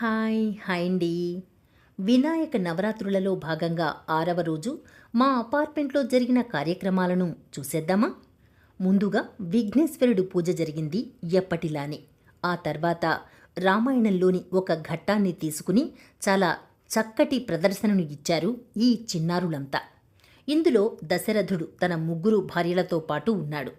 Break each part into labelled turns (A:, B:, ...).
A: Hi hi అండి. వినాయక నవరాత్రులలో భాగంగా ఆరవ రోజు మా అపార్ట్మెంట్లో జరిగిన కార్యక్రమాలను చూసేద్దామా? ముందుగా విఘ్నేశ్వరుడు పూజ జరిగింది ఎప్పటిలానే. ఆ తర్వాత రామాయణంలోని ఒక ఘట్టాన్ని తీసుకుని చాలా చక్కటి ప్రదర్శనను ఇచ్చారు ఈ చిన్నారులంతా. ఇందులో దశరథుడు తన ముగ్గురు భార్యలతో పాటు ఉన్నాడు.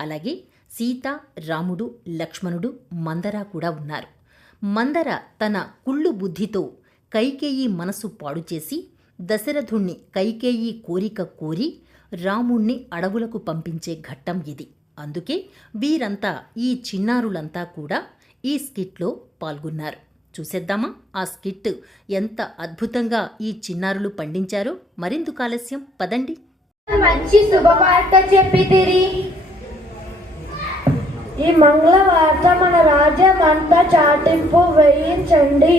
A: అలాగే సీత రాముడు లక్ష్మణుడు మందరా కూడా ఉన్నారు. మందర తన కుళ్ళు బుద్ధితో కైకేయి మనసు పాడు చేసి దశరథుణ్ణి కైకేయి కోరిక కోరి రాముణ్ణి అడవులకు పంపించే ఘట్టం ఇది. అందుకే వీరంతా ఈ చిన్నారులంతా కూడా ఈ స్కిట్లో పాల్గొన్నారు. చూసేద్దామా? ఆ స్కిట్ ఎంత అద్భుతంగా ఈ చిన్నారులు పండించారో. మరెందుకు ఆలస్యం. పదండి.
B: మంచి శుభవార్త చెప్పితిరి.
C: ఈ మంగళవార్త మన రాజ్యం అంతా చాటింపు వేయించండి.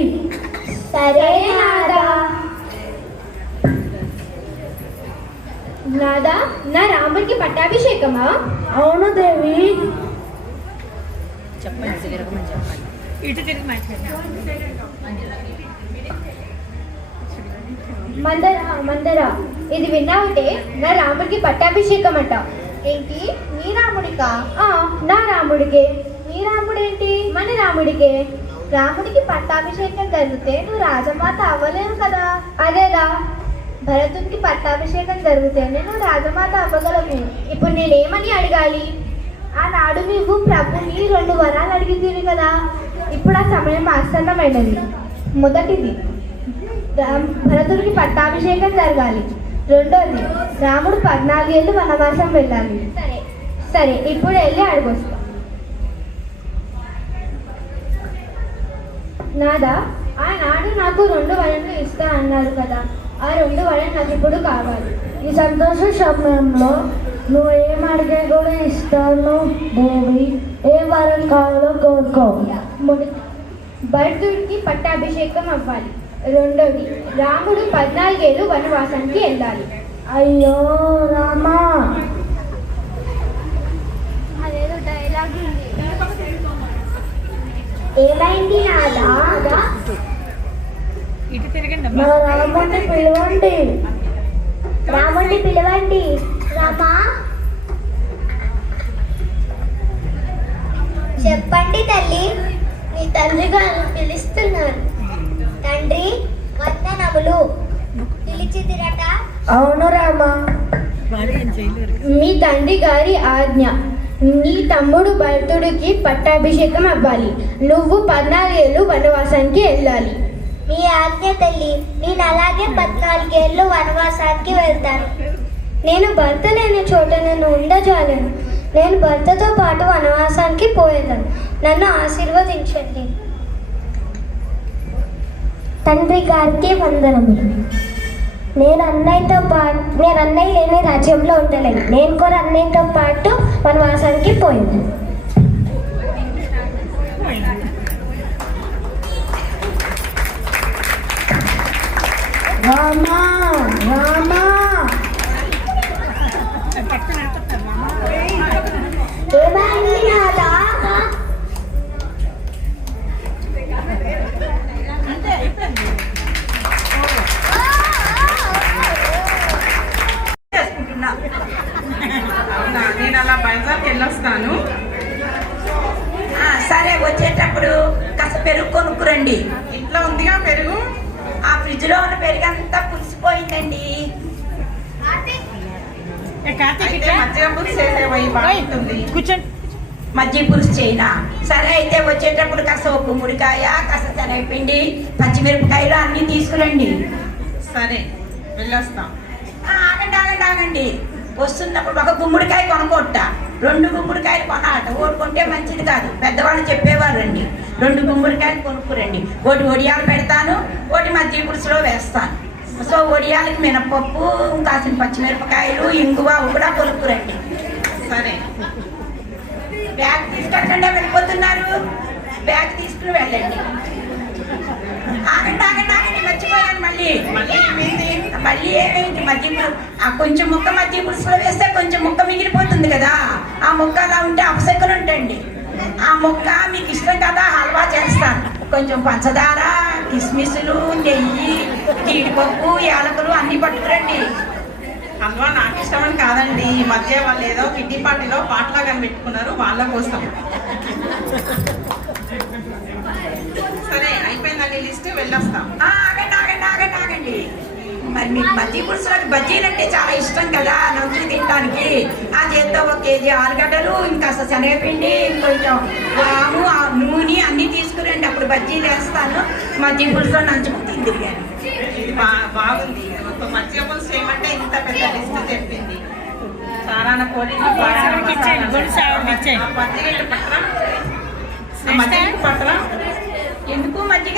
B: సరే నాదా. నాదా నా రాముడికి పట్టాభిషేకమా?
C: అవును దేవి.
B: మందర మందర ఇది విన్నావుటే? నా రాముడికి పట్టాభిషేకం అంట ఏంటి? నీ రాముడికా? ఆ నా రాముడికే. నీ రాముడేంటి? మన రాముడికే. రాముడికి పట్టాభిషేకం జరిగితే నువ్వు రాజమాత అవ్వలేవు కదా? అదేదా? భరతునికి పట్టాభిషేకం జరిగితేనే నువ్వు రాజమాత అవ్వగలవు. ఇప్పుడు నేనేమని అడగాలి? ఆనాడు నీవు ప్రభుని రెండు వరాలు అడిగితేవి కదా. ఇప్పుడు ఆ సమయం ఆసన్నమైనది. మొదటిది భరతుడికి పట్టాభిషేకం జరగాలి. రెండోది రాముడు పద్నాలుగేళ్ళు వనవాసం వెళ్ళాలి. సరే. సరే ఇప్పుడు వెళ్ళి అడుగొస్తా. నాదా ఆనాడు నాకు రెండు వరలు ఇస్తా అన్నారు కదా. ఆ రెండు వరలు నాకు ఇప్పుడు కావాలి.
C: ఈ సంతోష సమయంలో నువ్వు ఏం అడిగే కూడా ఇస్తాను దేవి ఏ వరం కావాలో కోరుకో.
B: భరతుడికి పట్టాభిషేకం అవ్వాలి. రెండోది రాముడు పద్నాలుగేళ్ళు వనవాసానికి వెళ్ళాలి.
C: అయ్యో రామా!
B: అదేదో డైలాగ్ ఏమైంది నాదా?
D: ఇటు తిరగండి
C: మా రాముడిని పిలవండి.
B: రాముడిని పిలవండి. రామా చెప్పండి తల్లి మీ తండ్రి గారు పిలుస్తున్నారు తండ్రి వందనములు పిలిచిదిరట
C: అవును రామా.
B: మీ తండ్రి గారి ఆజ్ఞ నీ తమ్ముడు భరతుడికి పట్టాభిషేకం అవ్వాలి. నువ్వు పద్నాలుగేళ్ళు వనవాసానికి వెళ్ళాలి.
E: మీ ఆజ్ఞ తల్లి నేను అలాగే పద్నాలుగేళ్ళు వనవాసానికి వెళ్తాను. నేను భర్త లేని చోట నన్ను ఉండజాలను. నేను భర్తతో పాటు వనవాసానికి పోయేదాను. నన్ను ఆశీర్వదించండి. తండ్రి గారికి వందనములు. నేను అన్నయ్యతో పాటు నేను అన్నయ్య లేని రాజ్యంలో ఉండలేదు నేను కూడా అన్నయ్యతో పాటు వనవాసానికి పోయింది.
C: రామా రామా.
F: పెరుగు కొనుక్కురండి.
D: ఇంట్లో ఉందిగా పెరుగు?
F: ఆ ఫ్రిడ్జ్లో ఉన్న పెరుగు అంతా పులిసిపోయిందండి
D: మజ్జిగ పులుసు
F: కూర్చోండి. చేయనా? సరే అయితే వచ్చేటప్పుడు కాస్త ఒక గుమ్మడికాయ కాస్త శనగపిండి పచ్చిమిరపకాయలు అన్నీ తీసుకురండి.
D: సరే వెళ్ళొస్తాం.
F: ఆ, ఆగండి ఆగండి ఆగండి. వస్తున్నప్పుడు ఒక గుమ్మడికాయ కొనుక్కొట్ట రెండు గుమ్మడికాయలు కొనాలట. ఓడి కొంటే మంచిది కాదు. పెద్దవాళ్ళు చెప్పేవారు రండి. రెండు గుమ్మడికాయలు కొనుక్కురండి. ఒకటి ఒడియాలు పెడతాను ఒకటి మజ్జిగ పులుసులో వేస్తాను. సో ఒడియాలకి మినపప్పు కాసిన పచ్చిమిరపకాయలు ఇంగువ కూడా కొనుక్కురండి.
D: సరే.
F: బ్యాగ్ తీసుకెళ్ళకుండా వెళ్ళిపోతున్నారు. బ్యాగ్ తీసుకుని వెళ్ళండి. ఆగండి ఆగండి ఆగండి మర్చిపోయాను మళ్ళీ.
D: మళ్ళీ
F: పులుసు ఆ కొంచెం ముక్క మజ్జిగ పులుసులో వేస్తే కొంచెం ముక్క మిగిలిపోతుంది కదా. ఆ ముక్క అలా ఉంటే అపసెక్కలు ఉంటండి. ఆ ముక్క మీకు ఇష్టం కదా హల్వా చేస్తాను కొంచెం పంచదార కిస్మిస్లు నెయ్యి జీడిపప్పు యాలకులు అన్నీ పట్టుకురండి.
D: హల్వా నాకు ఇష్టమని కాదండి. ఈ మధ్య వాళ్ళు ఏదో కిడ్నీ పార్టీలో పాటలాగా పెట్టుకున్నారు వాళ్ళ కోసం. సరే అయిపోయిందండి లిస్ట్. వెళ్ళొస్తాం.
F: ఆగండి ఆగండి ఆగండి ఆగండి. మరి మీకు బజ్జీ పులుసులకు బజ్జీలు అంటే చాలా ఇష్టం కదా నంచుకు తినడానికి. ఆ చేత్తో ఒక కేజీ ఆలుగడ్డలు ఇంకా శనగపిండి ఇంకొంచెం వాము ఆ నూనె అన్నీ తీసుకురండి. అప్పుడు బజ్జీలు వేస్తాను మజ్జీ పులుసులో నంచుకు తిందిరి కానీ
D: ఇది బా- బాగుంది. ఒక మజ్జిగ పులుసు చేయమంటే ఇంత పెద్ద లిస్ట్ చెప్పింది. సారాన కోడి పచ్చిగడ్డ పత్రం ఆ మజ్జిగ పత్రం
F: ఎందుకు మజ్జిగ?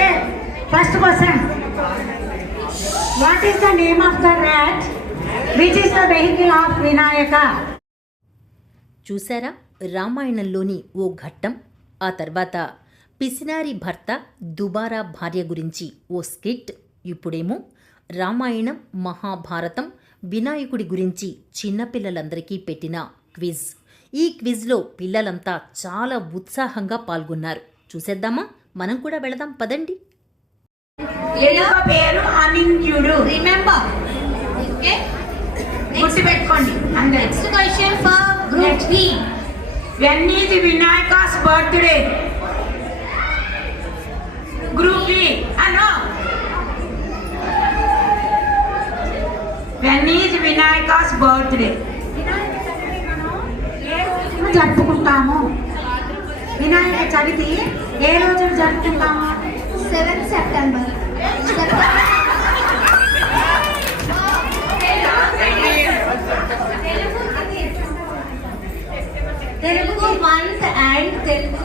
G: Okay first question what is the name of the rat which which the vehicle of Vinayaka
A: చూసారా రామాయణంలోని ఓ ఘట్టం ఆ తర్వాత పిసినారి భర్త దుబారా భార్య గురించి ఓ స్కిట్ ఇప్పుడేమో రామాయణం మహాభారతం వినాయకుడి గురించి చిన్నపిల్లలందరికీ పెట్టిన క్విజ్. ఈ క్విజ్లో పిల్లలంతా చాలా ఉత్సాహంగా పాల్గొన్నారు. చూసేద్దామా? మనం కూడా వెళదాం పదండి.
F: పేరు అనింద్యుడు.
B: Remember okay?
F: గుర్తు పెట్టుకోండి అందరు.
B: Next question for group B
F: when is Vinayaka's birthday. Group B Anu when is Vinayaka's birthday.
G: రోజున జరుపుకుంటాము? వినాయక చవితి ఏ రోజు జరుపుకుంటాము
B: seventh September Telugu month and Telugu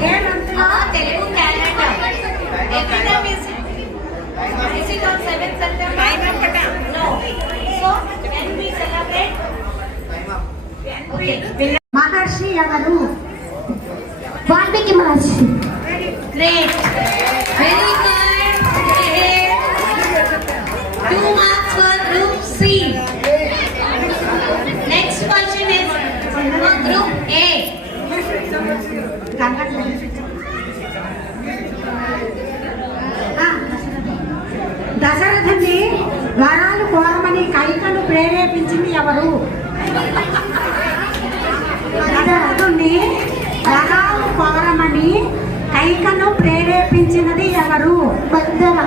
G: A month
B: Telugu calendar every time is is it on seventh September no so when we celebrate okay
G: Maharshi ఎవరు
B: Valmiki Maharshi great very good two marks for group C next question is for group A
G: ఆ, దశరథుని వరాలు కోరమని కైకను ప్రేరేపించింది ఎవరు? దశరథుని వరాలు కోరమని కైకను ప్రేరేపించినది ఎవరు?
B: మందర